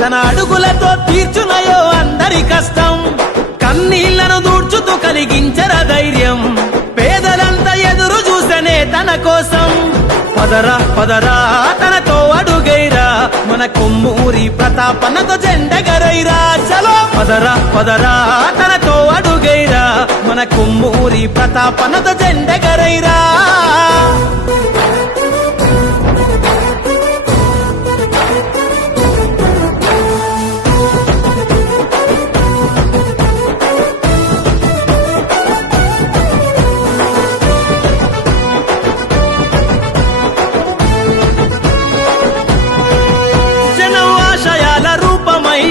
తన అడుగులతో తీర్చునయో అందరి కష్టం. కన్నీళ్లను దూడ్చుతూ కలిగించర ధైర్యం, పేదలంతా ఎదురు చూసనే తన కోసం. పదరా పదరా తనతో అడుగైరా, మన కొమ్మూరి ప్రతాపన్నతో జెండెగరైరా. చలో పదరా పదరా తనతో అడుగైరా, మన కొమ్మూరి ప్రతాపన్నతో జెండెగరైరా. జనం ఆశయాల రూపమై